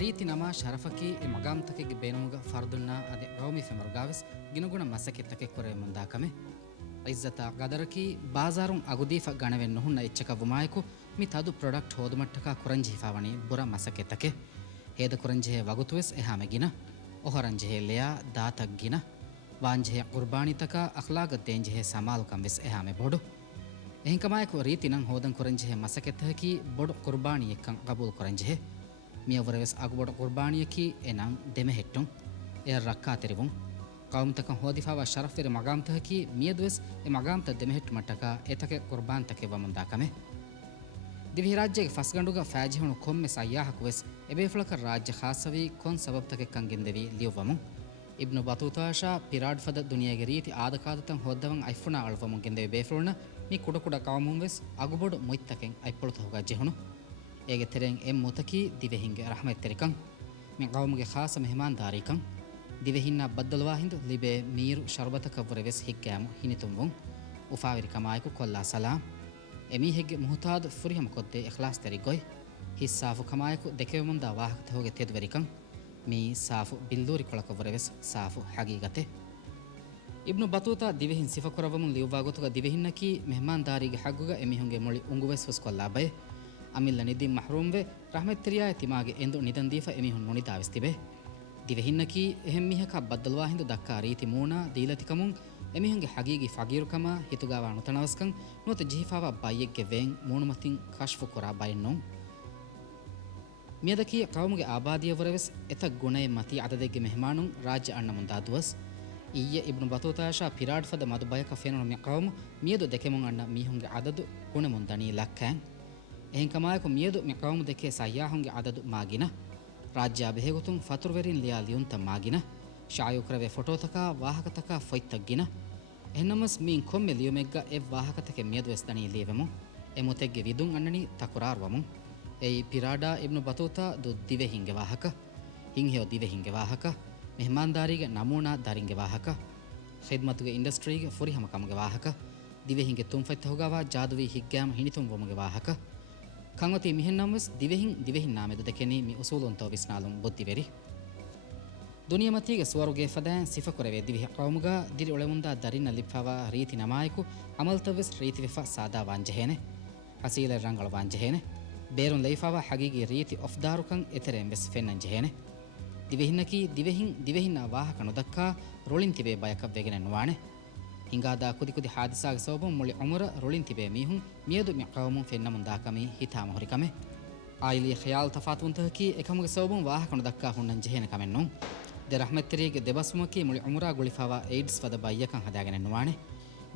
ರೀತಿ ನಮ ಶರಫಕಿ ಎ ಮಗಾಮ್ತಕೆಗೆ ಬೇನುಮುಗ ಫರ್ದುನ್ನ ಅದೆ ಗೌಮಿ ಫೆಮರ್ಗಾವಿಸ್ ಗಿನುಗುಣ ಮಸಕೆತ್ತಕೆ ಕೊರೆ ಮುಂದಾಕಮೆ ಇಜ್ಜತ ಗದರಕಿ ಬಾಜಾರುಂ ಅಗುದೀಫ ಗಣವೆನ್ ನುಹುನ್ನ ಎಚ್ಚಕ ವುಮಾಯಕು ಮಿ ತದು ಪ್ರಾಡಕ್ಟ್ ಹೋದಮಟ್ಟಕ ಕುರಂಜಿಫಾವಣಿ ಬುರ ಮಸಕೆತ್ತಕೆ ಹೇದ ಕುರಂಜೆ ವಗುತುವೆಸ್ ಎಹಾಮೆಗಿನ ಒಹರಂಜೆ ಲೆಯಾ ದಾತಗ್ಗಿನ ವಾಂಜೆ ಕುರ್ಬಾನಿತಕ ಅಖ್ಲಾಗ ತೇಂಜೆ ಸಮಾಲು ಕಂವೆಸ್ ಎಹಾಮೆ ಬೋಡು ಎಹಿಂಕಮಾಯಕು ರೀತಿ ನಂ ಹೋದಂ ಕುರಂಜೆ ಮಸಕೆತ್ತಕಿ ಬೊಡು ಕುರ್ಬಾನಿ ಎಕ್ಕಂ ಕಬೂಲ್ ಕುರಂಜೆ මියවරවෙස් අගුබොඩ කුර්බානියකි එනම් දෙමෙහෙට්ටුම් එය රක්කා තෙරිවුම් කවුම්තක හෝදිෆාව ශරෆ්වෙර මගාම්තහකි මියදුවෙස් එ මගාම්ත දෙමෙහෙට්ටු මට්ටක එතක කුර්බාන්තකෙ වමුන්දාකමෙ දිවි රාජ්‍යගේ ෆස්ගඬුග ෆෑජිහුණු කොම්මෙ සය්යාහකුවෙස් එබේෆලක රාජ්‍ය ખાસවි කොන් සබබ්තකෙ කංගෙන්දෙවි ලියවමු ඉබ්නු බතුතාෂා පිරාඩ් ෆද දුනියගේ රීති ආදකාදතන් හොද්දවන් අයිෆුනා අල්වමුන් ගෙන්දෙවි බේෆලුන මි කුඩ කුඩ කවමුන්වෙස් අගුබොඩ මුයිත්තකෙන් අයිපොළුතහුගා ජෙහුණු ඒගෙ තෙරෙන් එම් මුතකි දිවෙහින්ගේ රහමත් තෙරිකන් මේ ගවමුගේ ખાસ මෙහමාන් දාරිකන් දිවෙහින්නා බද්දලවා හින්දු ලිබේ මීරු ශර්බතක වරවෙස් හික්කෑමු හිනිතුම්වුන් උෆාවිරි කමායිකු කොල්ලා සලාම් එමි හෙග්ගේ මුහතාද ෆුරිහම කොද්දේ ඉඛලාස් තෙරිගොයි හිස්සාෆු කමායිකු දෙකෙමුන් දා වාහකත හොගේ තෙදවරිකන් මේ සාෆු බිල්දූරි කොලක වරවෙස් සාෆු හගීගතේ ඉබ්නු බතුතා දිවෙහින් සිෆ කරවමුන් ලියවා ගොතුක දිවෙහින්නකි මෙහමාන් දාරිගේ හග්ගුග එමිහුන්ගේ මොලි උංගුවෙස් වස් කොල්ලා බය අමිල්ල නිදින් මහරූම්වේ රහමත් තෙරියා තිමාගේ එන්දු නිදන් දීෆ එමිහුන් මොනිදාවිස් තිබේ දිවෙහින්නකි එහෙම් මිහක බද්දල්වා හින්දු දක්කා රීති මූනා දීලතිකමුන් එමිහුන්ගේ හගීගි ෆගීරුකම හිතුගාවා නොතනවස්කන් නොත ජීෆාවා බයියෙක්ගේ වෙන් මූණුමතින් කෂ්ෆු කරා බයින්නෝ මියදකි කවමුගේ ආබාදිය වරවෙස් එත ගුණේ මති අදදෙක්ගේ මෙහමානුන් රාජ්‍ය අන්නමුන් දාදුවස් ඊය ඉබ්නු බතුතාෂා පිරාඩ් ෆද මදු බයක ෆෙනොන මෙ කවමු මියදු දෙකෙමුන් අන්න මිහුන්ගේ අදදු ගුණමුන් දනී ලක්කෑන් එහෙන් කමායක මියදු මෙ කවමු දෙකේ සය්යාහුන්ගේ අදදු මාගින ರಾಜ್ಯ ಬೆಹೆಗುತುಂ ಫತುರ್ವೆರಿನ್ ಲಿಯಾ ಲಿಯುಂತ ಮಾಗಿನ ಶಾಯುಕ್ರವೆ ಫೋಟೋತಕ ವಾಹಕತಕ ಫೊಯ್ತಗ್ಗಿನ ಎನ್ನಮಸ್ ಮೀನ್ ಕೊಮ್ಮೆ ಲಿಯುಮೆಗ್ಗ ಎ ವಾಹಕತಕೆ ಮಿಯದುವೆಸ್ ದಣಿ ಲಿಯವೆಮು ಎಮುತೆಗ್ಗೆ ವಿದುಂ ಅನ್ನನಿ ತಕುರಾರ್ವಮು ಎಯಿ ಪಿರಾಡಾ ಇಬ್ನು ಬತೂತಾ ದು ದಿವೆ ಹಿಂಗೆ ವಾಹಕ ಹಿಂಗೆ ದಿವೆ ಹಿಂಗೆ ವಾಹಕ ಮೆಹಮಾನ್ದಾರಿಗೆ ನಮೂನಾ ದಾರಿಂಗೆ ವಾಹಕ ಖಿದ್ಮತುಗೆ ಇಂಡಸ್ಟ್ರಿಗೆ ಫುರಿಹಮ ಕಮಗೆ ವಾಹಕ ದಿವೆ ಹಿಂಗೆ ತುಂಫೆತ್ತ ಹೋಗವ ಜಾದುವಿ ಹಿಗ್ಗಾಮ ಹಿಣಿತುಂ ವಮುಗೆ ವಾಹಕ ಕಂಗತಿ ಮಿಹನ್ನಂವಸ್ ದಿವೆಹಿನ್ ನಾಮೆದು ದೆಕೆನಿ ಮಿ ಉಸೂಲುಂತೋ ವಿಸ್ನಾಲುಂ ಬುದ್ದಿವೆರಿ ದುನಿಯಮತಿಗೆ ಸುವರುಗೆ ಫದಾನ್ ಸಿಫಕುರವೆ ದಿವಿಹ ಕೌಮುಗ ದಿರಿ ಒಳೆಮುಂದ ದರಿನ ಲಿಫಾವ ರೀತಿ ನಮಾಯಕು ಅಮಲ್ತವೆಸ್ ರೀತಿ ವಿಫ ಸಾದಾ ವಾಂಜಹೇನೆ ಹಸೀಲ ರಂಗಳ ವಾಂಜಹೇನೆ ಬೇರುನ್ ಲೈಫಾವ ಹಗೀಗಿ ರೀತಿ ಒಫ್ದಾರುಕಂ ಎತೆರೆಂ ವೆಸ್ ಫೆನ್ನಂಜಹೇನೆ ದಿವೆಹಿನ್ನಕಿ ದಿವೆಹಿನ್ನ ವಾಹಕ ನುದಕ್ಕಾ ರೋಳಿನ್ ತಿಬೆ ಬಯಕ ವೆಗೆನೆ ನುವಾಣೆ ಹಿಂಗಾದ ಕುದಿ ಹಾದಿಸಾಗ ಸೋಬಂ ಮುಳಿ ಉಮರ ರೋಳಿನ್ ತಿಬೆ ಮೀಹುಂ ಮಿಯದು ಮಿ ಕೌಮುಂ ಫೆನ್ನಮುನ್ ದಾಕಮಿ ಹಿತಾಮ ಹೊರಿಕಮೆ ಆಯಿಲಿ ಖಯಾಲ್ ತಫಾತುಂತಹಕಿ ಎಕಮುಗೆ ಸೋಬಂ ವಾಹಕನು ದಕ್ಕಾ ಹುಣ್ಣನ್ ಜೆಹೆನ ಕಮೆನ್ನು ದೆ ರಹಮತ್ ತೆರಿಗೆ ದೆಬಸ್ಮುಕಿ ಮುಳಿ ಉಮರಾ ಗುಳಿಫಾವ ಏಡ್ಸ್ ವದ ಬಯ್ಯಕಂ ಹದಾಗೆನೆ ನುವಾಣೆ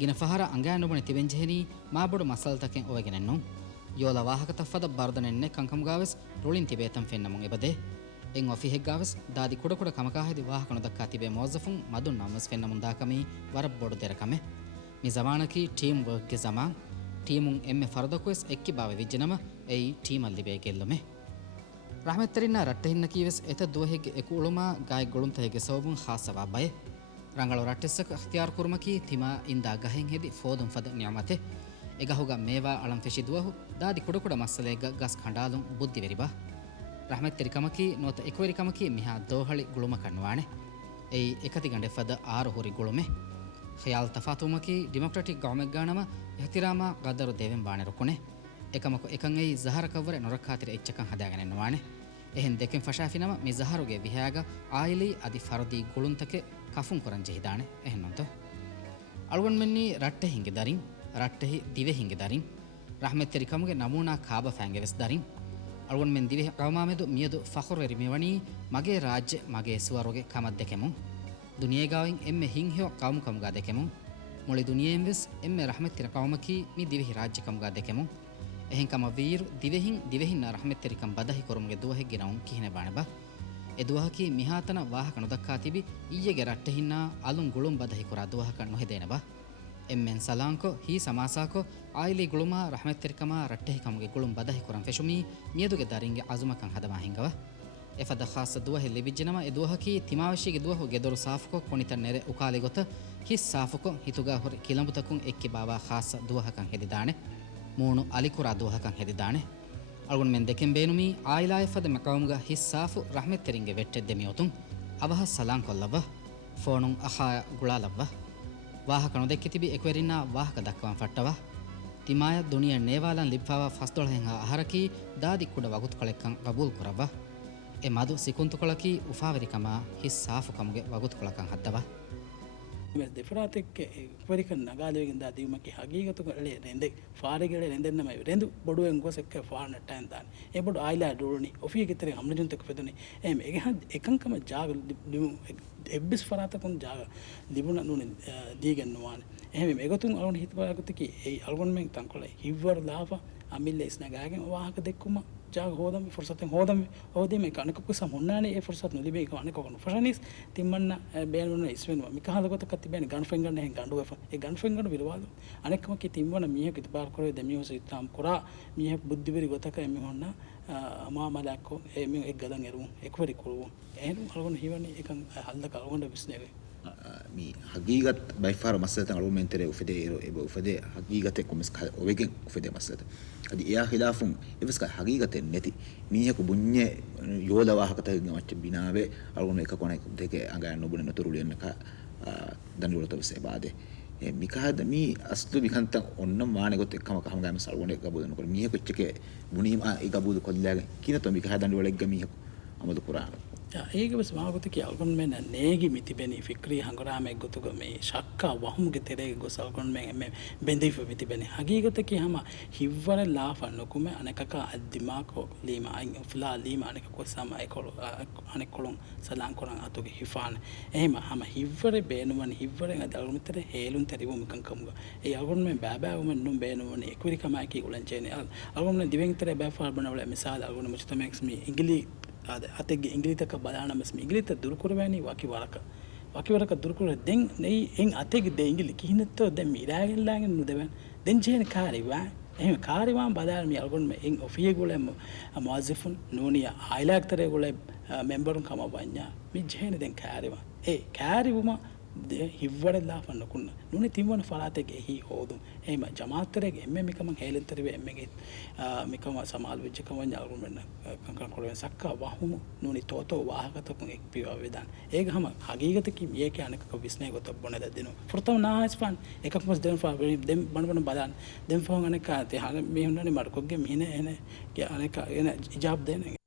ಗಿನ ಫಹರ ಅಂಗಾನುಬಣಿ ತಿವೆನ್ ಜೆಹೆನಿ ಮಾಬಡು ಮಸಲ್ ತಕೆಂ ಒವೆಗೆನೆನ್ನು ಯೋಲ ವಾಹಕ ತಫದ ಬರ್ದನೆನ್ನೆ ಕಂಕಮುಗಾವೆಸ್ ರೋಳಿನ್ ತಿಬೇತಂ ಫೆನ್ನಮುಂ ಎಬದೆ එං ඔෆිහෙක්ගාවස් දාදි කුඩකුඩ කමකාහෙදි වාහකනු දක්කා තිබේ මොවස්සෆුන් මදුන් නම්වස් ෆෙන්නමුන් දාකමී වරබ් බොඩු දෙරකමෙ මි ජමානකි ටීම් වර්ක්ගේ ජමාන් ටීමුන් එම්මෙ ෆරදකුවෙස් එක්කි බාවෙ විජ්ජනම එයි ටීමල් ලිබේ ගෙල්ලුමෙ රහමත්තරින්න රට්ටහින්න කීවෙස් එත දුවහෙක්ගේ එකුළුමා ගාය ගොළුන්තහෙගේ සෝබුන් ખાસවා බය ರಂಗಳು ರಟ್ಟಿಸಕ ಅಖ್ತಿಯಾರ್ ಕುರ್ಮಕಿ ತಿಮಾ ಇಂದಾ ಗಹೆಂ ಹೆದಿ ಫೋದುಂ ಫದ ನಿಯಮತೆ ಎಗಹುಗ ಮೇವಾ ಅಳಂ ಫೆಶಿದುವಹು ದಾದಿ ಕುಡಕುಡ ಮಸ್ಸಲೆಗ ಗಸ್ ಖಂಡಾಲುಂ ಬುದ್ಧಿ ವೆರಿಬಾ ರಹಮತ್ ತೆರಿಕಮಕಿ ನೋತ ಎಕ್ವರಿಕಮಕಿ ಮಿಹಾ ದೋಹಳಿ ಗುಳುಮ ಕಣ್ವಾಣೆ ಎಯಿ ಎಕತಿ ಗಂಡೆ ಫದ ಆರು ಹುರಿ ಗುಳುಮೆ ಖಯಾಲ್ ತಫಾತುಮಕಿ ಡೆಮೊಕ್ರಾಟಿಕ್ ಗವರ್ಮೆಂಟ್ ಗಾಣಮ ಎಹ್ತಿರಾಮ ಗದರು ದೇವೆಂ ಬಾಣೆ ರುಕುಣೆ එකමක එකන් එයි සහර කවර නොරක්කාතිර එච්චකන් හදාගෙන නවානේ එහෙන් දෙකෙන් ෆෂාෆිනම මේ සහරුගේ විහාග ආයිලි අදි ෆරදී ගුළුන්තකේ කෆුන් කරන් ජෙහිදානේ එහෙන් නොත අලුවන් මෙන්නි රට්ටේ හිඟේ දරින් රට්ටේ දිවේ හිඟේ දරින් රහමත් තරිකමගේ නමූනා කාබ ෆෑන්ගේ වෙස් දරින් අලුවන් මෙන් දිවේ කවමාමෙදු මියදු ෆඛර් වෙරි මෙවණි මගේ රාජ්‍ය මගේ සුවරුගේ කමත් දෙකෙමු දුනියේ ගාවින් එම්මෙ හිංහිය කවුම් කමුගා දෙකෙමු මොලි දුනියෙන් වෙස් එම්මෙ රහමත් තර කවමකි මි දිවේ රාජ්‍ය කමුගා දෙකෙමු එහෙන් කම වීරු දිවෙහින් රහමත් තරිකම් බදහි කරුමුගේ දුවහෙක් ගෙනවුන් කිහින බාණබ එදුවහකි මිහාතන ವಾಹಕ නොදක්කා තිබි ඊයේගේ රට්ටහින්නා අලුන් ගුළුම් බදහි කුරා දුවහක නොහෙදේනවා එම්මෙන් සලාංකෝ හි සමාසාකෝ ආයිලි ගුළුමා රහමත් තරිකම රට්ටහි කමුගේ ගුළුම් බදහි කුරන් ෆෙෂුමි මියදුගේ දරින්ගේ අසුමකන් හදමා හිඟව එෆද ખાસ දුවහෙ ලිබිජ්ජනම එදුවහකි තිමාවශීගේ දුවහු ගෙදොරු සාෆකෝ කොනිතන් නෙරේ උකාලි ගොත හිස් සාෆකෝ හිතුගා හොරි කිලඹුතකුන් එක්කි බාවා ખાસ දුවහකන් හෙදිදානේ ಮೂಣು ಅಲಿಕುರ ದುಹಕಂ ಹೆದಿದಾನೆ algun men deken beenumi ailaya fada maqawmuga hissafu rahmet teringe wette demiyotun avaha salan kollava phonun aha gulalava wahaka nodekki tibi ekwerina wahaka dakwan fattava timaya duniya newalan libfawa fasdol hen aharaki dadi kuda wagut kolekkan qabul kurava e madu sikuntu kolaki ufaveri kama hissafu kamuge wagut kolakan haddava mes defratekke ekverikan nagalegen da diumaki hagigatu gale rende faarigele rendennama rendu boduwen gosekke faarna tan dan e bodu aila duruni ofi gitere amnujun tek feduni em ege han ekankama jaaga limu ebbis faratakun jaaga libuna nune digen nuwan ehme egotun algon hitbaragutti e algon men tankolai hivwar lafa amille isna gagen wahaka dekkuma jaaga hodam fursaten hodam hodime kanakku sam honnane e fursat nulibe kanakku fasanis timmanna beenuna iswenwa mikahada gota katti been ganfen ganne hen gandu efa e ganfen gandu vilwalu anekkum ki timwana mihe kitbar kore de miho sitam kora mihe buddhiberi gotaka emi honna ama malakko e mi ek gadan eru ekveri kuru ehnu algon hiwani ekan halda kalgonda bisnege mi hagigat by far masalatan argumentere ufede ebo ufede hagigate kumis ovegen ufede masalata adi ya khilafun ebeska hagigate neti mihe ku bunye yola wahakata ngawach binabe algon ekakone deke anga nobune noturulen ka danulota bese baade mikahada mi aslu mikanta onnam waane got ekkama kaham gam salgone gabudu nokor mihe kochke bunima e gabudu kollaga kinato mikahada dandulegga mihe amadu qur'an ඒක ස්වාගතක අල්ගොන් මෙන්න නේගි මිතිබෙනි ෆික්‍රී හංගරාමෙක් ගොතුක මේ ශක්කා වහුම්ගේ තෙරේ ගොස් අල්ගොන් මෙ බෙන්දිෆ මිතිබෙනි හගීගතක හැම හිව්වර ලාෆ නොකුම අනකක අද්දිමාකෝ ලීම අයින් flour ලීම අනක කොසම අයකොල අනෙක් cologne සලාන් කොරන් අතුගේ හිෆාන එහෙම හැම හිව්වර බේනුවන් හිව්වරෙන් අදල්ගොන්තර හේලුන් තරිවු මිකන් කමුග ඒ අල්ගොන් මෙ බෑබෑවම නුම් බේනුවන් එක්විරි කමයි උලන් චේනේ අල්ගොන් මෙ දිවෙන්තර බෑෆාල් බනවල මිසාල අල්ගොන් මුචතමෙක්ස් මි ඉංගලි අතෙගේ ඉංග්‍රීතක බලානමස් ඉංග්‍රීත දුරුකරවැනි වකිවරක දුරුකර දෙන් නෙයි එන් අතෙගේ දෙ ඉංග්‍රී කිහිනත්තෝ දැන් මිරාගෙල්ලාගෙන නුදෙවන් දෙන් ජේන කාරිවා එහෙම කාරිවාන් බදාල් මි අල්ගොන් මෙ එන් ඔෆියේ ගොලෙම මුඅසිෆුන් නූනියා හයිලාක්තරේ ගොලෙ මෙම්බරුන් කම වඤ්ඤා මි ජේන දෙන් කාරිවා ඒ කාරිවුම හිව්වරලා පන්නකුන්න නුනේ තිම්වන ෆලාතේ හි හොදුම් එහෙම ජමාතරේ එම්මෙ මිකම හේලෙන්තරේ එම්මෙගේ මිකම සමාල් විජ්ජකම ඥාරුම් වෙන්න කංකන් කොලෙන් සක්කා වහුම නුනේ තෝතෝ වාහකතකුන් එක් පියව වේදන් ඒක හැම හගීගත කි මේක අනක විස්නේ ගොත බොන දෙදිනු ෆෘතම නාස්පන් එකක් මස් දෙන් ෆා දෙම් බන බලන් දෙම් ෆෝන් අනක තේ හග මේ හුන්නනේ මඩකොගේ මිනේ එන අනක එන ඉජාබ් දෙන්නේ